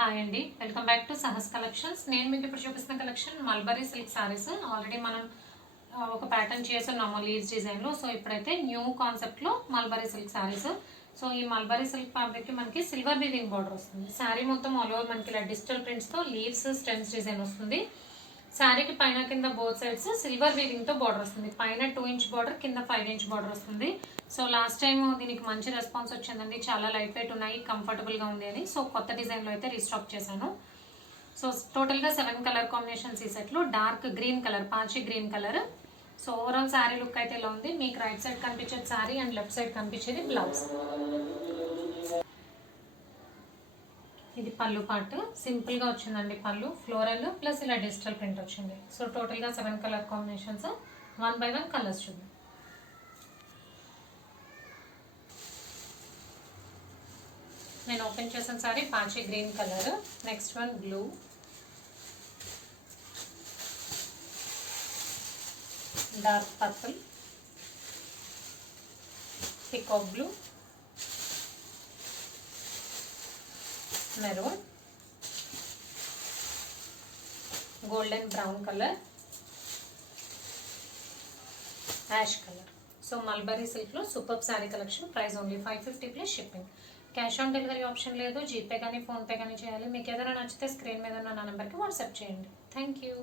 Hi అండి, welcome back to Sahas collections. నేను మీకు ఇప్పుడు చూపిస్తున్న collection mulberry silk saris. Already మనం ఒక ప్యాటర్న్ చేస్తున్నాము లీవ్స్ డిజైన్లో. సో ఇప్పుడైతే న్యూ కాన్సెప్ట్లో మల్బరీ సిల్క్ సారీస్. సో ఈ మల్బరీ సిల్క్ ఫ్యాబ్రిక్కి మనకి సిల్వర్ వీవింగ్ బార్డర్ వస్తుంది. శారీ మొత్తం ఆల్ ఓవర్ మనకి ఇలా డిజిటల్ ప్రింట్స్తో లీవ్స్ స్టెమ్స్ డిజైన్ వస్తుంది. శారీకి పైన కింద బోత్ సైడ్స్ సిల్వర్ వీవింగ్తో బార్డర్ వస్తుంది. పైన 2 ఇంచ్ బార్డర్, కింద 5 ఇంచ్ బార్డర్ వస్తుంది. సో లాస్ట్ టైం దీనికి మంచి రెస్పాన్స్ వచ్చిందండి. చాలా లైట్ వెయిట్ ఉన్నాయి, కంఫర్టబుల్గా ఉంది అని. సో కొత్త డిజైన్లో అయితే రీస్టాక్ చేశాను. సో టోటల్గా 7 కలర్ కాంబినేషన్స్ ఈ సెట్లో. డార్క్ గ్రీన్ కలర్, పాచి green colour. So overall sari look అయితే ఇలా ఉంది. మీకు రైట్ సైడ్ కనిపించేది శారీ అండ్ లెఫ్ట్ సైడ్ కనిపించేది బ్లౌజ్. ఇది పళ్ళు పార్ట్. సింపుల్గా వచ్చిందండి పళ్ళు. ఫ్లోరల్ ప్లస్ ఇలా డిజిటల్ ప్రింట్ వచ్చింది. సో టోటల్గా 7 కలర్ కాంబినేషన్స్. 1 by 1 కలర్స్ చూద్దాం. నేను ఓపెన్ చేసిన సారీ పాచి green colour. Next one blue, dark purple, peacock blue, maroon, golden brown colour, ash colour. So mulberry సిల్క్లో super saree collection. Price only 550 plus shipping. Cash on delivery option లేదు. GPay కానీ PhonePe కానీ చేయాలి. మీకు ఏదైనా నచ్చితే స్క్రీన్ మీద ఉన్న నా నెంబర్కి వాట్సాప్ చేయండి. Thank you.